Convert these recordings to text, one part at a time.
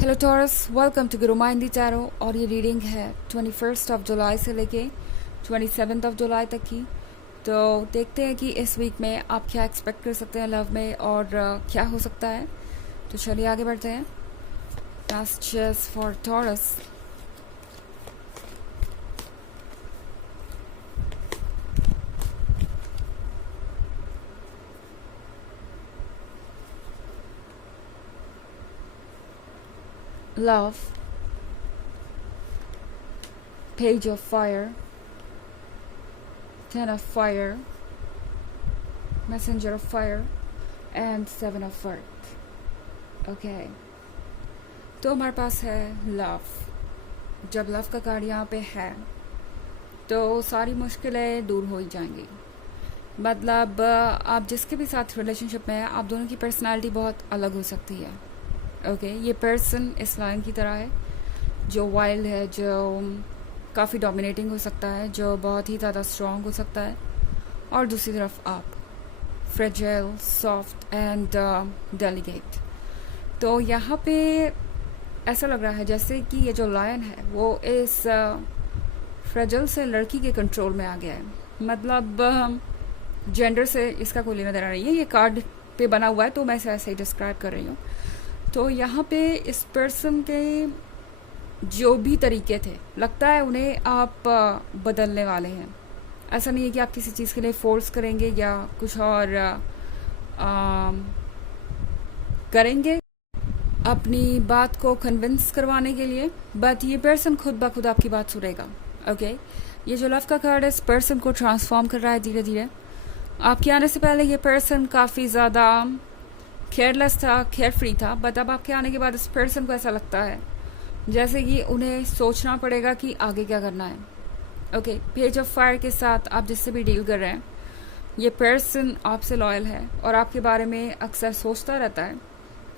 Hello taurus, welcome to Guru माइंडी tarot. और ये reading है 21 जुलाई से लेके 27 जुलाई तक की। तो देखते हैं कि इस वीक में आप क्या एक्सपेक्ट कर सकते हैं लव में और क्या हो सकता है। तो चलिए आगे बढ़ते हैं। Messages for taurus. Love, page of fire, 10 of fire, messenger of fire and 7 of earth. Okay, तो हमारे पास है लव। जब लव का कार्ड यहाँ पे है तो सारी मुश्किलें दूर हो ही जाएंगी। मतलब आप जिसके भी साथ रिलेशनशिप में है, आप दोनों की पर्सनालिटी बहुत अलग हो सकती है। ओके, ये पर्सन इस लाइन की तरह है जो वाइल्ड है, जो काफ़ी डोमिनेटिंग हो सकता है, जो बहुत ही ज़्यादा स्ट्रॉन्ग हो सकता है। और दूसरी तरफ आप फ्रेजाइल, सॉफ्ट एंड डेलिकेट। तो यहाँ पे ऐसा लग रहा है जैसे कि ये जो लायन है वो इस फ्रेजाइल से लड़की के कंट्रोल में आ गया है। मतलब जेंडर से इसका कोई लेना देना नहीं है, ये कार्ड पे बना हुआ है तो मैं इसे ऐसे ही डिस्क्राइब कर रही हूँ। तो यहाँ पे इस पर्सन के जो भी तरीके थे, लगता है उन्हें आप बदलने वाले हैं। ऐसा नहीं है कि आप किसी चीज़ के लिए फोर्स करेंगे या कुछ और करेंगे अपनी बात को कन्विंस करवाने के लिए, बट ये पर्सन खुद ब खुद आपकी बात सुनेगा। ओके, ये जो लव का कार्ड है इस पर्सन को ट्रांसफॉर्म कर रहा है धीरे धीरे। आपके आने से पहले ये पर्सन काफ़ी ज़्यादा केयरलेस था, केयर फ्री था, बट अब आपके आने के बाद इस पर्सन को ऐसा लगता है जैसे कि उन्हें सोचना पड़ेगा कि आगे क्या करना है। ओके, पेज ऑफ फायर के साथ आप जिससे भी डील कर रहे हैं, ये पर्सन आपसे लॉयल है और आपके बारे में अक्सर सोचता रहता है।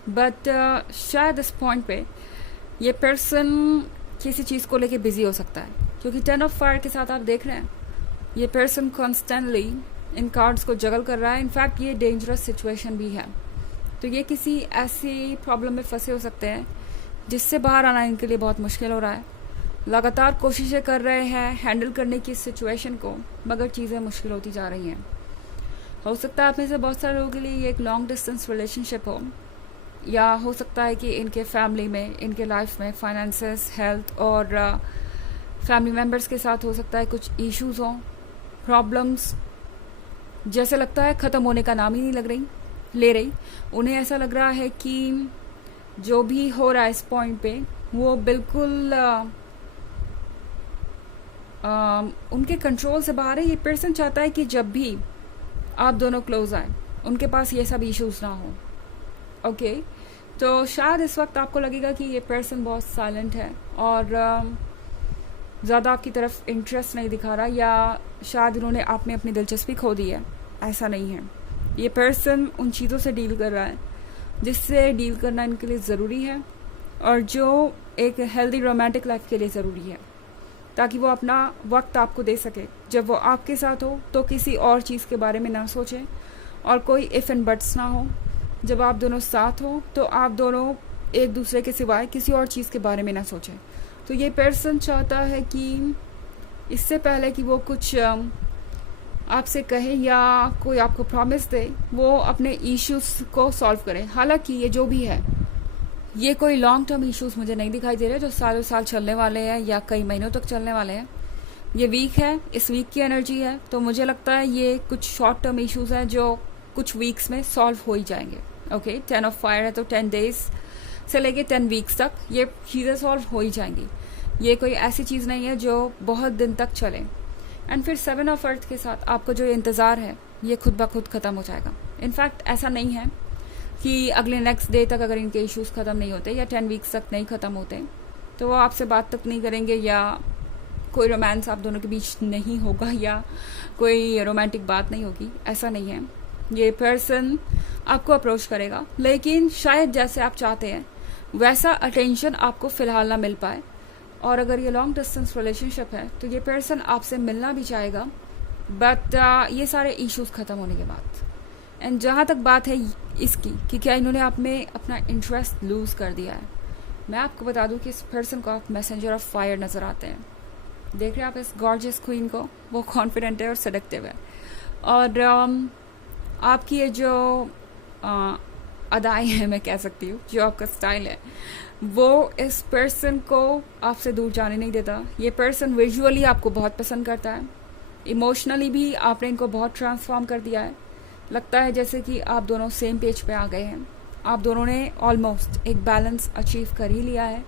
बट शायद इस पॉइंट पे ये पर्सन किसी चीज़ को लेके बिजी हो सकता है, क्योंकि 10 ऑफ फायर के साथ आप देख रहे हैं ये पर्सन कॉन्स्टेंटली इन कार्ड्स को जगल कर रहा है। इनफैक्ट ये डेंजरस सिचुएशन भी है, तो ये किसी ऐसी प्रॉब्लम में फंसे हो सकते हैं जिससे बाहर आना इनके लिए बहुत मुश्किल हो रहा है। लगातार कोशिशें कर रहे हैं हैंडल करने की इस सिचुएशन को, मगर चीज़ें मुश्किल होती जा रही हैं। हो सकता है आप में से बहुत सारे लोगों के लिए ये एक लॉन्ग डिस्टेंस रिलेशनशिप हो, या हो सकता है कि इनके फैमिली में, इनके लाइफ में फाइनेंसेस, हेल्थ और फैमिली मेम्बर्स के साथ हो सकता है कुछ इश्यूज हों, प्रॉब्लम्स जैसे लगता है ख़त्म होने का नाम ही नहीं ले रही। उन्हें ऐसा लग रहा है कि जो भी हो रहा है इस पॉइंट पे वो बिल्कुल उनके कंट्रोल से बाहर है। ये पर्सन चाहता है कि जब भी आप दोनों क्लोज आए उनके पास ये सब इश्यूज ना हो। ओके, तो शायद इस वक्त आपको लगेगा कि ये पर्सन बहुत साइलेंट है और ज़्यादा आपकी तरफ इंटरेस्ट नहीं दिखा रहा, या शायद उन्होंने आप में अपनी दिलचस्पी खो दी है। ऐसा नहीं है, ये पर्सन उन चीज़ों से डील कर रहा है जिससे डील करना इनके लिए ज़रूरी है और जो एक हेल्दी रोमांटिक लाइफ के लिए ज़रूरी है, ताकि वो अपना वक्त आपको दे सके। जब वो आपके साथ हो तो किसी और चीज़ के बारे में ना सोचें और कोई इफ़ एंड बट्स ना हो। जब आप दोनों साथ हो तो आप दोनों एक दूसरे के सिवाय किसी और चीज़ के बारे में ना सोचें। तो ये पर्सन चाहता है कि इससे पहले कि वो कुछ आपसे कहे या कोई आपको प्रॉमिस दे, वो अपने इश्यूज को सॉल्व करें। हालांकि ये जो भी है ये कोई लॉन्ग टर्म इश्यूज मुझे नहीं दिखाई दे रहे जो सालों साल चलने वाले हैं या कई महीनों तक चलने वाले हैं। ये वीक है, इस वीक की एनर्जी है, तो मुझे लगता है ये कुछ शॉर्ट टर्म इश्यूज हैं जो कुछ वीक्स में सॉल्व हो ही जाएंगे। ओके, 10 ऑफ फायर है तो 10 डेज से लेके 10 वीक्स तक ये चीज़ें सॉल्व हो ही जाएंगी। ये कोई ऐसी चीज़ नहीं है जो बहुत दिन तक चले। एंड फिर 7 ऑफ अर्थ के साथ आपको जो इंतज़ार है ये खुद ब खुद ख़त्म हो जाएगा। इनफैक्ट ऐसा नहीं है कि अगले नेक्स्ट डे तक अगर इनके इश्यूज ख़त्म नहीं होते या 10 वीक्स तक नहीं ख़त्म होते तो वो आपसे बात तक नहीं करेंगे या कोई रोमांस आप दोनों के बीच नहीं होगा या कोई रोमांटिक बात नहीं होगी। ऐसा नहीं है, ये पर्सन आपको अप्रोच करेगा, लेकिन शायद जैसे आप चाहते हैं वैसा अटेंशन आपको फ़िलहाल ना मिल पाए। और अगर ये लॉन्ग डिस्टेंस रिलेशनशिप है तो ये पर्सन आपसे मिलना भी चाहेगा, बट ये सारे इश्यूज ख़त्म होने के बाद। एंड जहाँ तक बात है इसकी कि क्या इन्होंने आप में अपना इंटरेस्ट लूज़ कर दिया है, मैं आपको बता दूं कि इस पर्सन को आप मैसेंजर ऑफ फायर नज़र आते हैं। देख रहे हैं आप इस गॉर्जियस क्वीन को, वो कॉन्फिडेंट है और सेडक्टिव है। और आपकी ये जो अदाएँ हैं, मैं कह सकती हूँ, जो आपका स्टाइल है, वो इस पर्सन को आपसे दूर जाने नहीं देता। ये पर्सन विजुअली आपको बहुत पसंद करता है, इमोशनली भी आपने इनको बहुत ट्रांसफॉर्म कर दिया है। लगता है जैसे कि आप दोनों सेम पेज पे आ गए हैं, आप दोनों ने ऑलमोस्ट एक बैलेंस अचीव कर ही लिया है।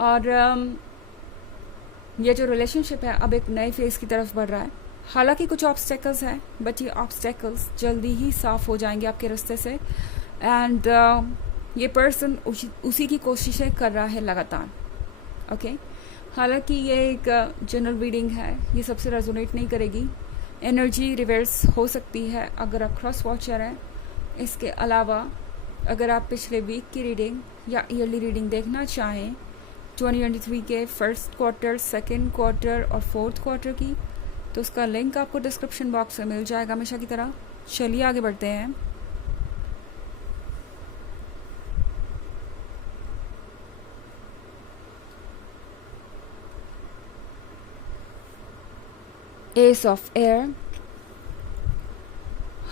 और ये जो रिलेशनशिप है अब एक नए फेज़ की तरफ बढ़ रहा है। हालांकि कुछ ऑब्स्टेकल्स हैं, बट ये ऑब्स्टेकल्स जल्दी ही साफ हो जाएंगे आपके रास्ते से। एंड ये पर्सन उसी की कोशिशें कर रहा है लगातार। ओके, हालांकि ये एक जनरल रीडिंग है, ये सबसे रेजोनेट नहीं करेगी। एनर्जी रिवर्स हो सकती है अगर आप क्रॉस वॉचर हैं। इसके अलावा अगर आप पिछले वीक की रीडिंग या ईयरली रीडिंग देखना चाहें 2023 के फर्स्ट क्वार्टर, सेकेंड क्वार्टर और फोर्थ क्वार्टर की, तो उसका लिंक आपको डिस्क्रिप्शन बॉक्स में मिल जाएगा हमेशा की तरह। चलिए आगे बढ़ते हैं। Ace of Air,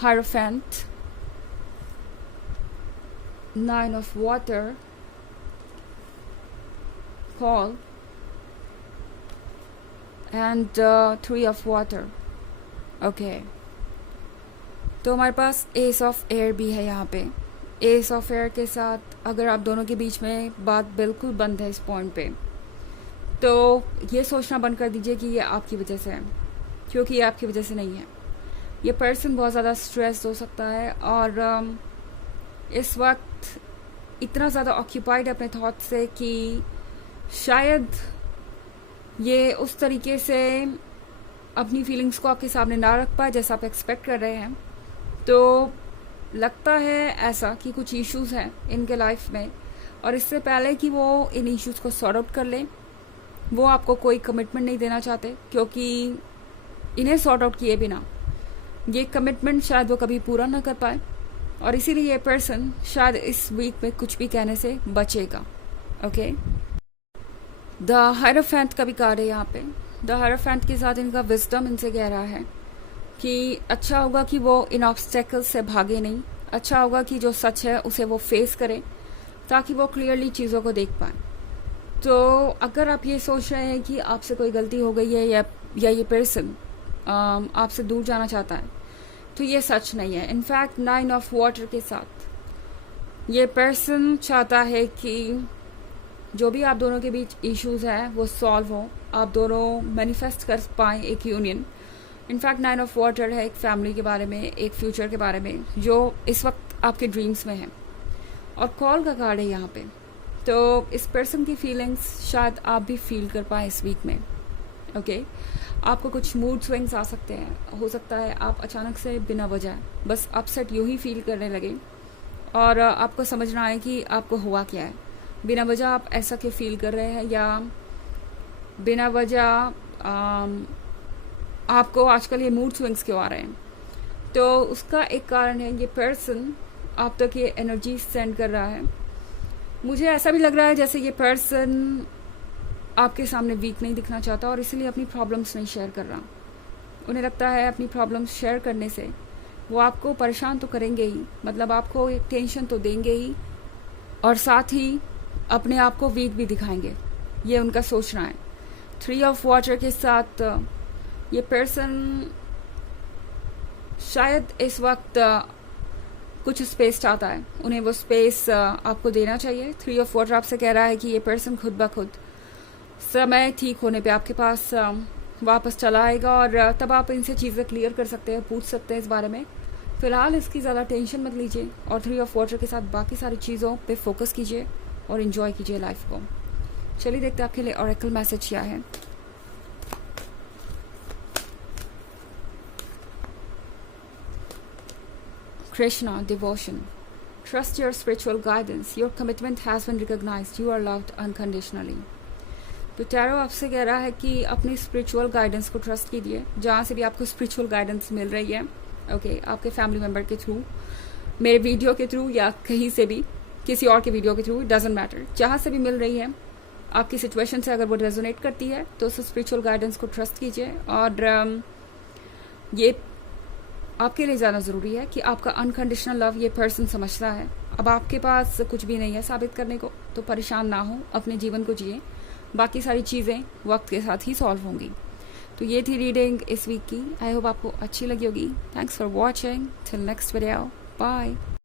Hierophant, Nine of Water, Call, and Three of Water. Okay. तो हमारे पास एस ऑफ एयर भी है यहाँ पे। एस ऑफ एयर के साथ अगर आप दोनों के बीच में बात बिल्कुल बंद है इस पॉइंट पे, तो ये सोचना बंद कर दीजिए कि ये आपकी वजह से है, क्योंकि ये आपकी वजह से नहीं है। ये पर्सन बहुत ज़्यादा स्ट्रेस्ड हो सकता है और इस वक्त इतना ज़्यादा ऑक्यूपाइड है अपने थॉट से कि शायद ये उस तरीके से अपनी फीलिंग्स को आपके सामने ना रख पाए जैसा आप एक्सपेक्ट कर रहे हैं। तो लगता है ऐसा कि कुछ इश्यूज हैं इनके लाइफ में, और इससे पहले कि वो इन इश्यूज को सॉर्ट आउट कर लें, वो आपको कोई कमिटमेंट नहीं देना चाहते, क्योंकि इन्हें सॉर्ट आउट किए बिना ये कमिटमेंट शायद वो कभी पूरा ना कर पाए, और इसीलिए ये पर्सन शायद इस वीक में कुछ भी कहने से बचेगा। ओके, द हायरोफेंट का भी कार्ड है यहाँ पे। द हायरोफेंट के साथ इनका विजडम इनसे कह रहा है कि अच्छा होगा कि वो इन ऑब्स्टेकल्स से भागे नहीं, अच्छा होगा कि जो सच है उसे वो फेस करें ताकि वो क्लियरली चीज़ों को देख पाए। तो अगर आप ये सोच रहे हैं कि आपसे कोई गलती हो गई है या ये पर्सन आपसे दूर जाना चाहता है, तो ये सच नहीं है। इनफैक्ट 9 ऑफ वाटर के साथ ये पर्सन चाहता है कि जो भी आप दोनों के बीच इश्यूज हैं वो सॉल्व हो, आप दोनों मैनिफेस्ट कर पाएँ एक यूनियन। इनफैक्ट 9 ऑफ वाटर है एक फैमिली के बारे में, एक फ्यूचर के बारे में जो इस वक्त आपके ड्रीम्स में है, और कॉल का कार्ड है यहाँ पे। तो इस पर्सन की फीलिंग्स शायद आप भी फील कर पाए इस वीक में। ओके, आपको कुछ मूड स्विंग्स आ सकते हैं, हो सकता है आप अचानक से बिना वजह बस अपसेट यूं ही फील करने लगे और आपको समझना है कि आपको हुआ क्या है, बिना वजह आप ऐसा क्यों फील कर रहे हैं, या बिना वजह आपको आजकल ये मूड स्विंग्स क्यों आ रहे हैं। तो उसका एक कारण है ये पर्सन आप तक ये एनर्जी सेंड कर रहा है। मुझे ऐसा भी लग रहा है जैसे ये पर्सन आपके सामने वीक नहीं दिखना चाहता और इसलिए अपनी प्रॉब्लम्स नहीं शेयर कर रहा। उन्हें लगता है अपनी प्रॉब्लम्स शेयर करने से वो आपको परेशान तो करेंगे ही, मतलब आपको एक टेंशन तो देंगे ही, और साथ ही अपने आप को वीक भी दिखाएंगे, ये उनका सोचना है। 3 ऑफ वाटर के साथ ये पर्सन शायद इस वक्त कुछ स्पेस चाहता है, उन्हें वो स्पेस आपको देना चाहिए। 3 ऑफ वाटर आपसे कह रहा है कि ये पर्सन खुद ब खुद समय ठीक होने पे आपके पास वापस चला आएगा, और तब आप इनसे चीज़ें क्लियर कर सकते हैं, पूछ सकते हैं इस बारे में। फ़िलहाल इसकी ज़्यादा टेंशन मत लीजिए और 3 ऑफ वाटर के साथ बाकी सारी चीज़ों पे फोकस कीजिए और इन्जॉय कीजिए लाइफ को। चलिए देखते हैं आपके लिए ऑरेकल मैसेज क्या है। Krishna, devotion. Trust your spiritual guidance. Your commitment has been recognized. You are loved unconditionally. तो टैरो आपसे कह रहा है कि अपनी स्पिरिचुअल गाइडेंस को ट्रस्ट कीजिए, जहाँ से भी आपको स्पिरिचुअल गाइडेंस मिल रही है। ओके, आपके फैमिली मेम्बर के थ्रू, मेरे वीडियो के थ्रू, या कहीं से भी, किसी और के वीडियो के थ्रू, डजेंट मैटर, जहाँ से भी मिल रही है आपकी सिचुएशन से अगर वो रेजोनेट करती है तो उस स्पिरिचुअल गाइडेंस को ट्रस्ट कीजिए। और ये आपके लिए ज़्यादा ज़रूरी है कि आपका अनकंडीशनल लव ये पर्सन समझता है। अब आपके पास कुछ भी नहीं है साबित करने को, तो परेशान ना हो, अपने जीवन को जिए, बाकी सारी चीज़ें वक्त के साथ ही सॉल्व होंगी। तो ये थी रीडिंग इस वीक की। आई होप आपको अच्छी लगी होगी। Thanks for watching. Till next video, bye.